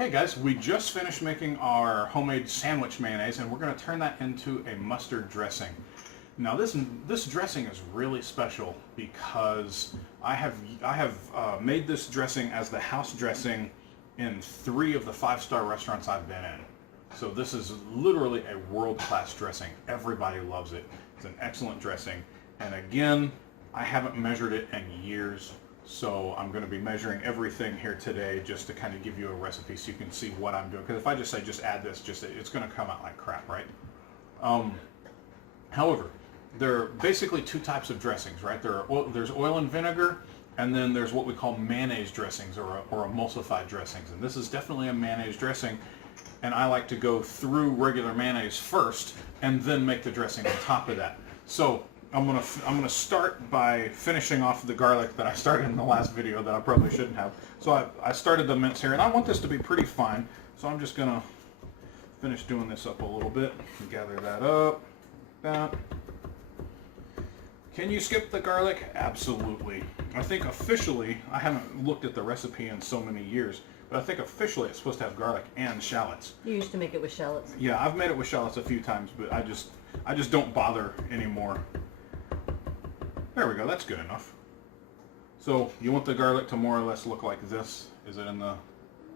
Okay guys, we just finished making our homemade sandwich mayonnaise and we're going to turn that into a mustard dressing. Now this dressing is really special because I have made this dressing as the house dressing in 3 of the 5-star restaurants I've been in. So this is literally a world-class dressing. Everybody loves it. It's an excellent dressing. And again, I haven't measured it in years. So I'm going to be measuring everything here today just to kind of give you a recipe so you can see what I'm doing. Because if I just say just add this, it's going to come out like crap, right? However, there are basically 2 types of dressings, right? There's oil and vinegar, and then there's what we call mayonnaise dressings or emulsified dressings. And this is definitely a mayonnaise dressing. And I like to go through regular mayonnaise first and then make the dressing on top of that. So I'm gonna start by finishing off the garlic that I started in the last video that I probably shouldn't have. So I started the mince here, and I want this to be pretty fine. So I'm just gonna finish doing this up a little bit and gather that up. That. Can you skip the garlic? Absolutely. I think officially, I haven't looked at the recipe in so many years, but I think officially it's supposed to have garlic and shallots. You used to make it with shallots. Yeah, I've made it with shallots a few times, but I just don't bother anymore. There we go, that's good enough. So you want the garlic to more or less look like this? Is it in the shot?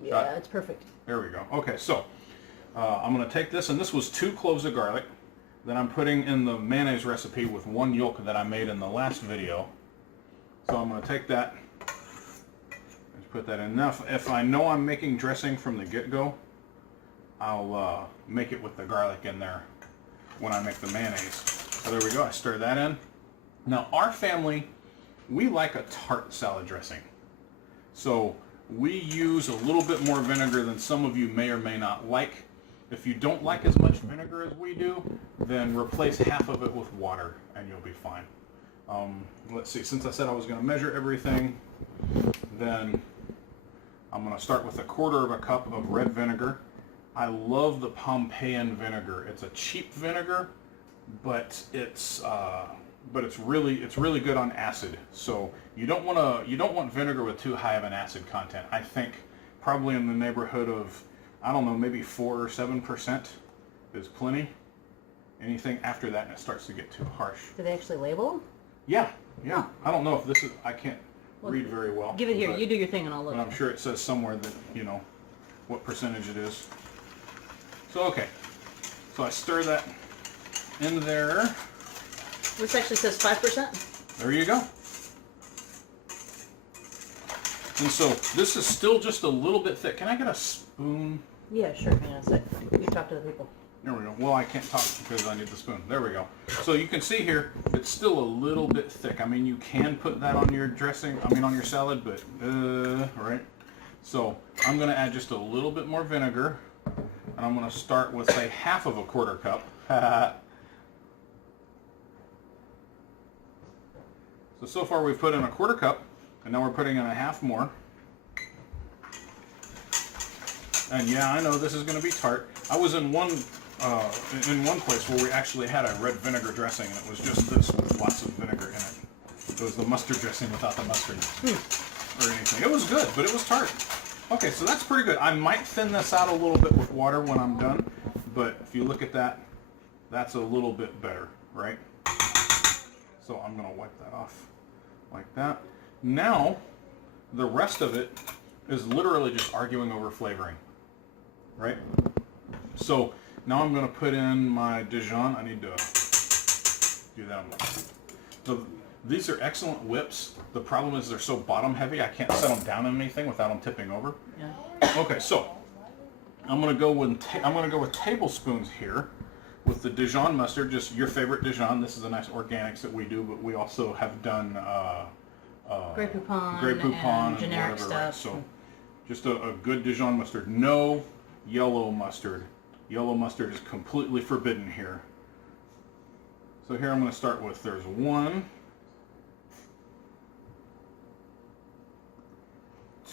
Yeah, it's perfect. There we go. Okay, so I'm going to take this, and this was 2 cloves of garlic that I'm putting in the mayonnaise recipe with 1 yolk that I made in the last video. So I'm going to take that, just put that in. Now, if I know I'm making dressing from the get-go, I'll make it with the garlic in there when I make the mayonnaise. So there we go, I stir that in. Now our family, we like a tart salad dressing. So we use a little bit more vinegar than some of you may or may not like. If you don't like as much vinegar as we do, then replace half of it with water and you'll be fine. Let's see, since I said I was going to measure everything, then I'm going to start with 1/4 cup of red vinegar. I love the Pompeian vinegar. It's a cheap vinegar, but it's really good on acid. So you don't want vinegar with too high of an acid content. I think probably in the neighborhood of, I don't know, maybe 4 or 7% is plenty. Anything after that, and it starts to get too harsh. Do they actually label them? Yeah. Oh. I don't know if this is, I can't read very well. Give it here. You do your thing and I'll look. But I'm sure it says somewhere that, you know, what percentage it is. So, okay. So I stir that in there. This actually says 5%. There you go. And so this is still just a little bit thick. Can I get a spoon? Yeah, sure. Hang on a sec. You talk to the people. There we go. Well, I can't talk because I need the spoon. There we go. So you can see here, it's still a little bit thick. I mean, you can put that on your dressing, on your salad, but, right? So I'm going to add just a little bit more vinegar, and I'm going to start with, say, 1/2 cup. So far we've put in 1/4 cup, and now we're putting in 1/2 more. And yeah, I know this is going to be tart. I was in one place where we actually had a red vinegar dressing, and it was just this with lots of vinegar in it. It was the mustard dressing without the mustard or anything. It was good, but it was tart. Okay, so that's pretty good. I might thin this out a little bit with water when I'm done, but if you look at that, that's a little bit better, right? So I'm going to wipe that off like that. Now, the rest of it is literally just arguing over flavoring, right? So now I'm going to put in my Dijon. I need to do that. These are excellent whips. The problem is they're so bottom heavy, I can't set them down in anything without them tipping over. Yeah. Okay, so I'm going to go with tablespoons here. With the Dijon mustard, just your favorite Dijon. This is a nice organics that we do, but we also have done Grey Poupon and generic whatever, stuff. right? So just a good Dijon mustard. No yellow mustard. Yellow mustard is completely forbidden here. So here I'm going to start with, there's 1,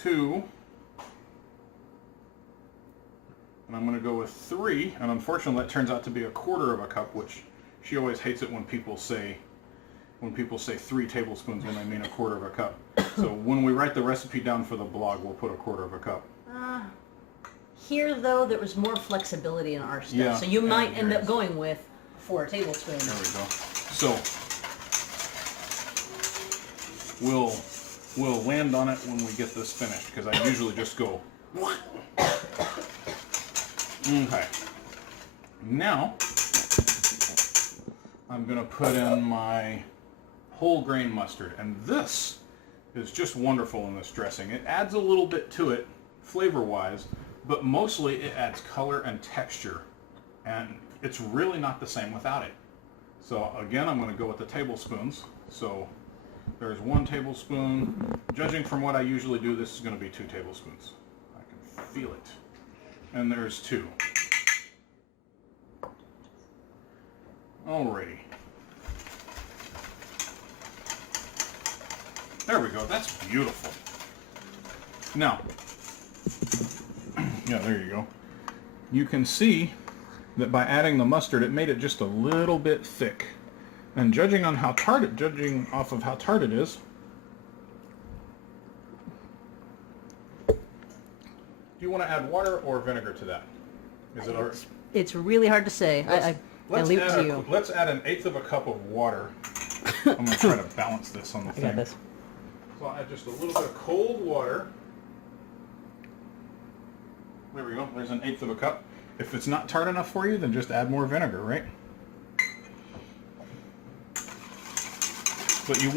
2, and I'm going to go with 3, and unfortunately that turns out to be 1/4 cup, which she always hates it when people say 3 tablespoons when they mean 1/4 cup. So when we write the recipe down for the blog, we'll put 1/4 cup. here, though, there was more flexibility in our stuff. Yeah, So you might I end up agree. going with 4 tablespoons. There we go. So we'll land on it when we get this finished, because I usually just go. Okay. Now I'm gonna put in my whole grain mustard, and this is just wonderful in this dressing. It adds a little bit to it flavor-wise, but mostly it adds color and texture, and it's really not the same without it. So again, I'm going to go with the tablespoons. So there's 1 tablespoon. Judging from what I usually do, this is going to be 2 tablespoons. I can feel it. And there's 2. Alrighty. There we go. That's beautiful. Now, yeah, there you go. You can see that by adding the mustard, it made it just a little bit thick. And judging off of how tart it is, do you want to add water or vinegar to that? Is it alright? It's really hard to say. I leave it to you. Let's add 1/8 of a cup of water. I'm going to try to balance this on the thing. I got this. So I'll add just a little bit of cold water. There we go. There's 1/8 of a cup. If it's not tart enough for you, then just add more vinegar, right? But you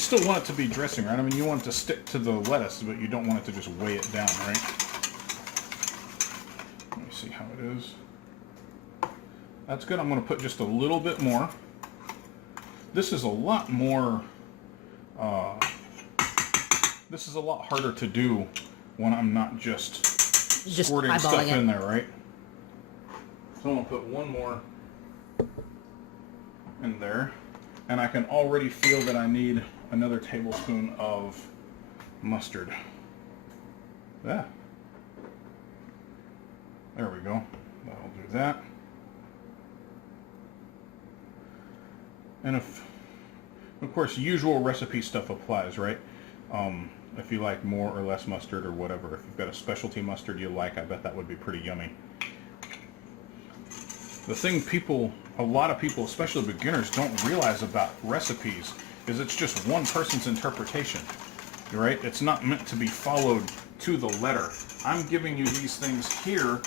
still want it to be dressing, right? I mean, you want it to stick to the lettuce, but you don't want it to just weigh it down, right? Let me see how it is. That's good. I'm going to put just a little bit more. This is a lot more, this is a lot harder to do when I'm not just squirting stuff in there, right? So I'm going to put 1 more in there. And I can already feel that I need another tablespoon of mustard. Yeah. There we go. That'll do that. And of course, usual recipe stuff applies, right? If you like more or less mustard or whatever. If you've got a specialty mustard you like, I bet that would be pretty yummy. The thing a lot of people, especially beginners, don't realize about recipes is it's just one person's interpretation, right? It's not meant to be followed to the letter. I'm giving you these things here,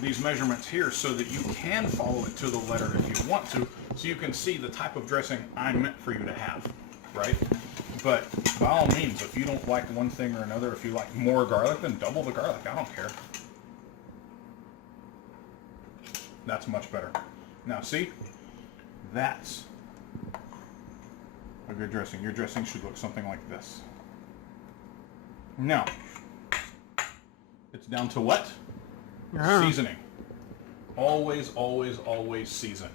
these measurements here, so that you can follow it to the letter if you want to, so you can see the type of dressing I meant for you to have, right? But by all means, if you don't like one thing or another, if you like more garlic, then double the garlic. I don't care. That's much better. Now see, that's a good dressing. Your dressing should look something like this. Now, it's down to what? Seasoning. Always, always, always season.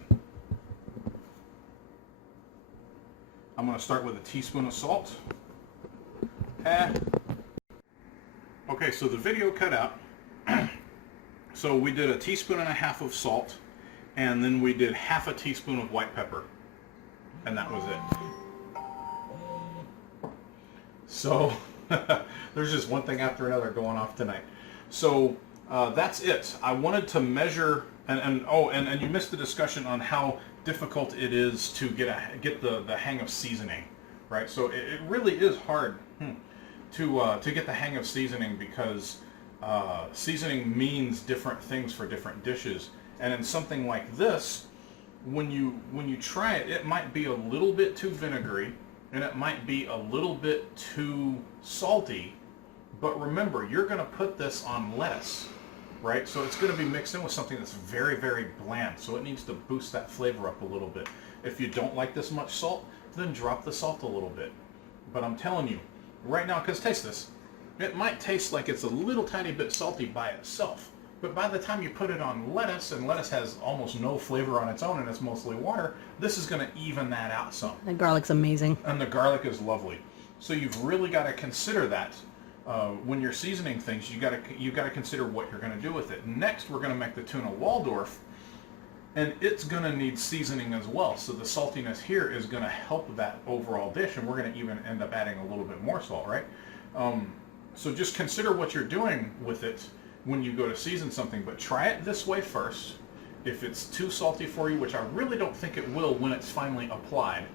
I'm going to start with a teaspoon of salt. Okay, so the video cut out. So we did 1.5 teaspoons of salt, and then we did 1/2 teaspoon of white pepper, and that was it. So there's just one thing after another going off tonight. So that's it. I wanted to measure, and you missed the discussion on how difficult it is to get the hang of seasoning, right? So it really is hard to get the hang of seasoning, because seasoning means different things for different dishes. And in something like this, when you try it, it might be a little bit too vinegary, and it might be a little bit too salty. But remember, you're going to put this on lettuce, right? So it's going to be mixed in with something that's very, very bland. So it needs to boost that flavor up a little bit. If you don't like this much salt, then drop the salt a little bit. But I'm telling you, right now, because taste this, it might taste like it's a little tiny bit salty by itself. But by the time you put it on lettuce, and lettuce has almost no flavor on its own, and it's mostly water, this is going to even that out some. The garlic's amazing. And the garlic is lovely. So you've really got to consider that. When you're seasoning things, you got to consider what you're going to do with it. Next, we're going to make the tuna Waldorf, and it's going to need seasoning as well. So the saltiness here is going to help that overall dish, and we're going to even end up adding a little bit more salt, right? So just consider what you're doing with it when you go to season something, but try it this way first. If it's too salty for you, which I really don't think it will when it's finally applied,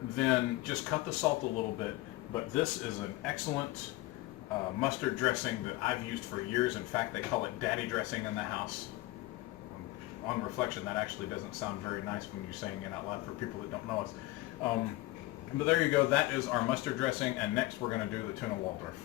then just cut the salt a little bit. But this is an excellent mustard dressing that I've used for years. In fact, they call it daddy dressing in the house. On reflection, that actually doesn't sound very nice when you're saying it out loud for people that don't know us. But there you go. That is our mustard dressing, and next we're going to do the tuna Waldorf.